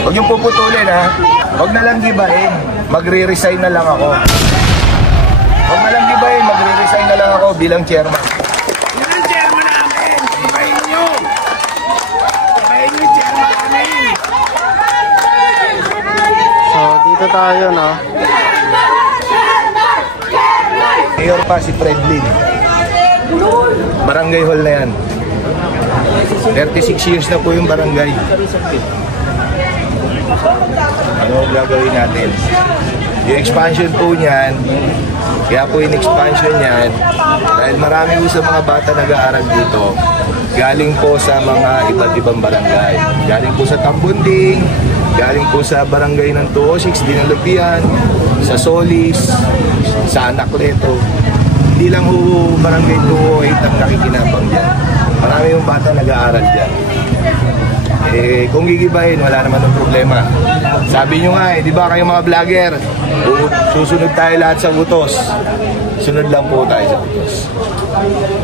Huwag yung puputulin ha. Huwag na lang gibahin. Magre-resign na lang ako. Huwag na lang gibahin. Magre-resign na lang ako bilang chairman. Yan ang chairman namin. Gibahin nyo. Gibahin nyo chairman namin. So, dito tayo, no? Mayor pa si Fred Lin. Barangay hall na yan. 36 years na po yung barangay. Ano gagawin natin? Yung expansion po niyan, kaya po yung expansion niyan, dahil marami po sa mga bata nag-aaral dito, galing po sa mga iba't ibang barangay. Galing po sa Tambunding, galing po sa barangay ng 206, Dinalupian, sa Solis, sa Anacleto. Hindi lang po barangay 208 ang nakikinabang dyan. Marami yung bata nag-aaral dyan. Eh, kung gigibahin, wala naman ng problema. Sabi nyo nga di ba kayo mga vlogger, susunod tayo lahat sa utos. Sunod lang po tayo sa utos.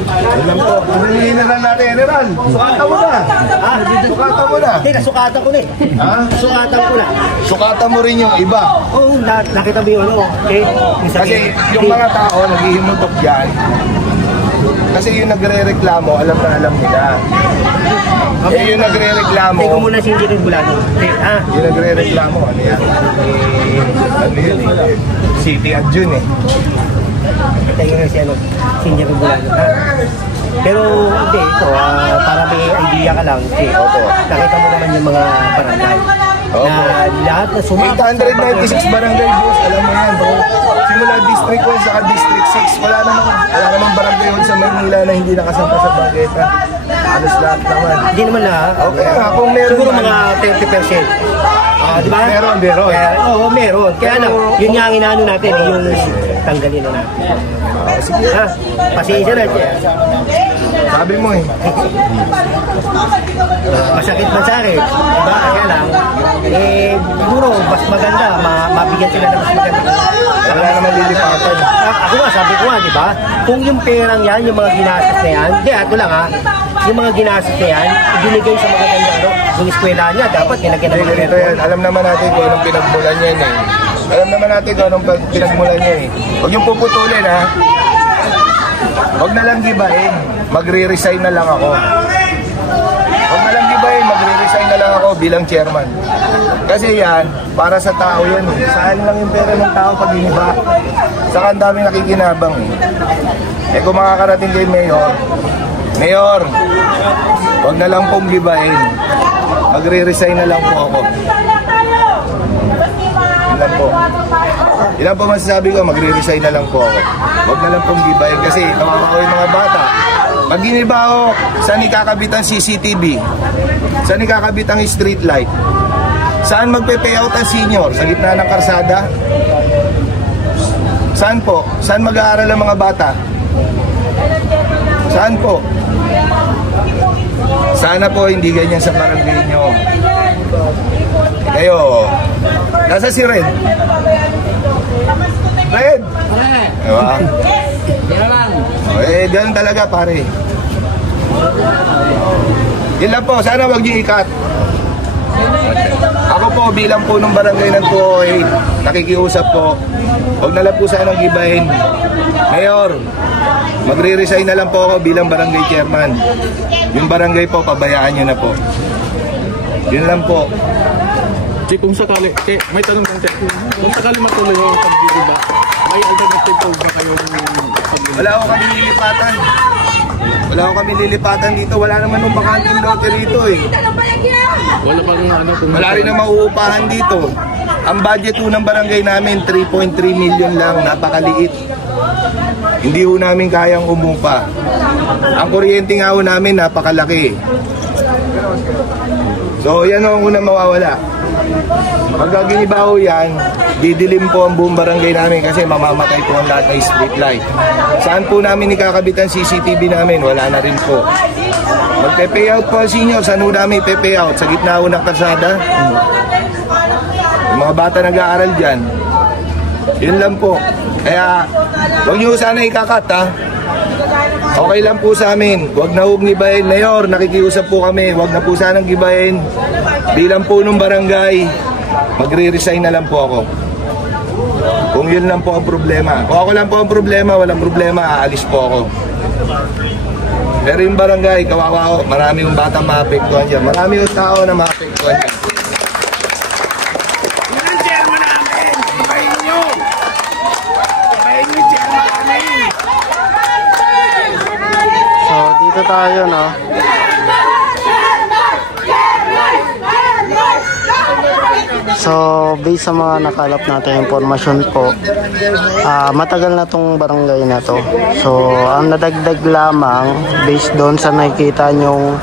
Yun lang po. General natin, General. Sukatan mo na. Sukatan mo na. Hindi, nasukatan ko na eh. Ha? Sukatan ko na. Sukatan mo rin yung iba. Oo, nakita mo yun, ano. Okay? Kasi yung mga tao naghihimutok dyan. Kasi yung nagre-reklamo, alam na alam nila. Eh yung nagre-reklamo... Hindi ko muna sindirin bulano. Yung nagre-reklamo, ano yan? Ano yun eh? City Adjun eh. Tayo nga si ano, sindirin bulano. Pero hindi, ito, para may idea ka lang, nakita mo naman yung mga barangay. Na lahat na sumabot 896 barangay, boss. Alam mo yan, bro. Simula District 1 saka District 6, wala namang barangay sa Manila na hindi nakasampa sa bangketa. Alos lahat naman. Hindi naman na. Okay nga, kung meron siguro man, mga 30%. Di ba? Meron. Oo, meron. Kaya lang, yun nga ang inaano natin, yung tanggalin na natin. Sige. Ha? Pasensya na. Sabi mo eh. Masakit man sa akin. Diba? Kaya lang, siguro, mas maganda, mabigyan sila na mas maganda. Wala naman lilipatan. Ako nga, sabi ko nga, di ba? Kung yung perang yan, yung mga ginastos na yan, hindi, ako lang ha, yung mga ginastos na yan, ibinigay sa mga ganda, ano, yung eskwela niya, dapat nilagyan na mga ganito yan. Alam naman natin kung anong pinagmulan yan eh. Alam naman natin kung anong pinagmulan yan eh. Huwag yung puputulin ha. Huwag na lang gibahin. Magre-resign na lang ako. Huwag na lang gibahin. Magre-resign na lang ako bilang chairman. Kasi yan, para sa tao yan eh. Saan lang yung pera ng tao pag hiniba. Saka ang daming nakikinabang eh. Kung makakarating kay Mayor, huwag na lang pong gibahin. Magre-resign na lang po ako. Ilan po? Ilan po masasabi ko, magre-resign na lang po ako. Huwag na lang pong gibahin kasi kawawa ko yung mga bata. Pag giniba ako, saan ikakabit ang CCTV? Saan ikakabit ang street light? Saan magpe-payout ang senior? Sa gitna ng karsada? Saan po? Saan mag-aaral ang mga bata? Saan po? Sana po hindi ganyan sa barangay nyo. Kayo, nasa si Red? Red? Diba? Ganun talaga pare. Yun lang po, sana wag niyo ikat. Ako po bilang po ng barangay ng 208, nakikiusap po. Huwag na lang po sanang gibahin. Mayor, magre-resign na lang po ako bilang barangay chairman. Yung barangay po, pabayaan nyo na po. Yun lang po. Che, kung sakali, may tanong lang, Che. Kung sakali matuloy yung pagdidiba, may alternative po ba kayong paglilipatan? Wala ako kami lilipatan. Wala ako kami lilipatan dito. Wala naman nung bakanting lote rito eh. Wala bang ano? Wala rin na mauupahan dito. Ang budget po ng barangay namin, 3.3 million lang. Napakaliit. Hindi po namin kayang umupa. Ang kuryente nga po namin, napakalaki. So yan ang unang mawawala. Pagka giniba ho yan, didilim po ang buong barangay namin kasi mamamatay po ang lahat ng street light. Saan po namin ikakabit ang CCTV namin? Wala na rin po. Magpe-payout po ang senior. Saan po namin ipe-payout? Sa gitna ho ng kalsada? Yung mga bata nag-aaral dyan. Yun lang po. Kaya, huwag nyo sana ikakat ha. Okay lang po sa amin. Huwag na huwag gibahin. Mayor, nakikiusap po kami. Huwag na po sanang gibahin. bilang punong barangay, magre-resign na lang po ako. Kung yun lang po ang problema. Kung ako lang po ang problema, walang problema, aalis po ako. Pero yung barangay, kawawa ko, marami yung batang maapektuhan dyan. Marami yung tao na maapektuhan dyan. Yun ang chairman namin. Ibahin nyo. Ibahin nyo yung chairman namin. So, dito tayo, no? So, based sa mga nakalap natin informasyon po, matagal na tong barangay na to. So, ang nadagdag lamang, based doon sa nakikita nyong,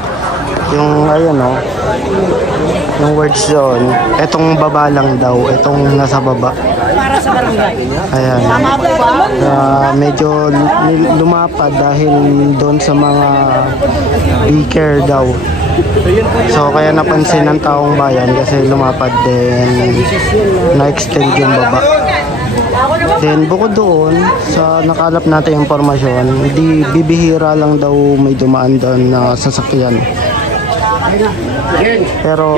yung, ayun, no? Yung words doon, etong baba lang daw, etong nasa baba. Para sa barangay. Ayan. Tama po ba? Medyo lumapad dahil doon sa mga beaker daw. So kaya napansin ng taong bayan kasi lumapad din, na-extend yung baba. Then bukod doon sa nakalap natin impormasyon, di bibihira lang daw may dumaan doon na sasakyan. Pero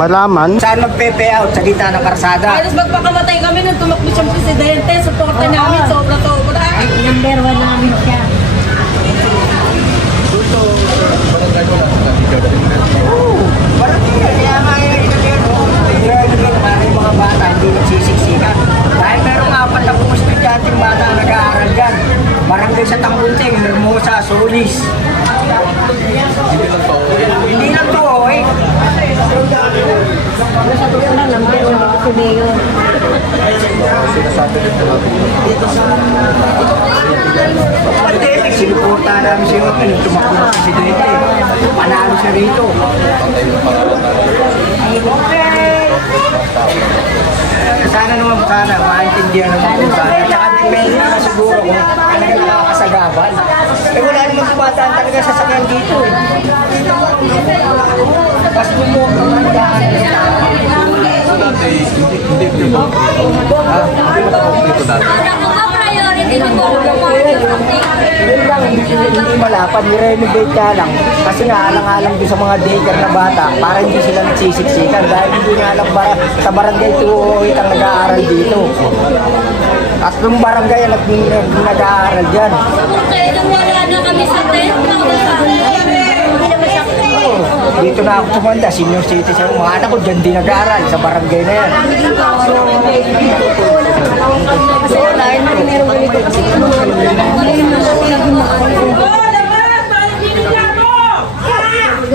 malaman Saan magpe-payout? Sa gitna ng karsada. Halos magpakamatay kami nung tumakbo siyang presidente. Suporta namin, sobra-sobra. Number 1 namin siya. Kaya nga yung mga bata hindi nagsisiksikan. Dahil merong 4 na kong estudyanteng bata nag-aaral dyan. Barangay sa Tambunteng, Hermosa, Solis. Hindi lang to, eh. Pandemic, sinuporta namin siya yung tumakbo ng presidente. Panalo siya rito. Sana naman maintindihan naman kung sana. Tsaka depende na siguro kung ano yung nakakasagaban. Eh wala namang dumadaan talaga sa sakyan dito eh. Mas bumuha ka man daan. Yun lang, hindi malapad, i-renovate ka lang. Kasi nga, alang-alang doon sa mga daycare na bata para hindi sila nagsisiksikan dahil hindi nga alam sa barangay 208 ang nag-aaral dito. At yung barangay ang nag-aaral dyan. Kaya nang wala na kami sa tent, Dito na ako tumanda, senior citizen. Mga anak ko dyan din nag-aaral sa barangay na yan. kasi wala na meron ganito kasi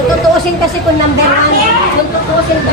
tutuusin kasi kung number 1. Yung tutuusin ko.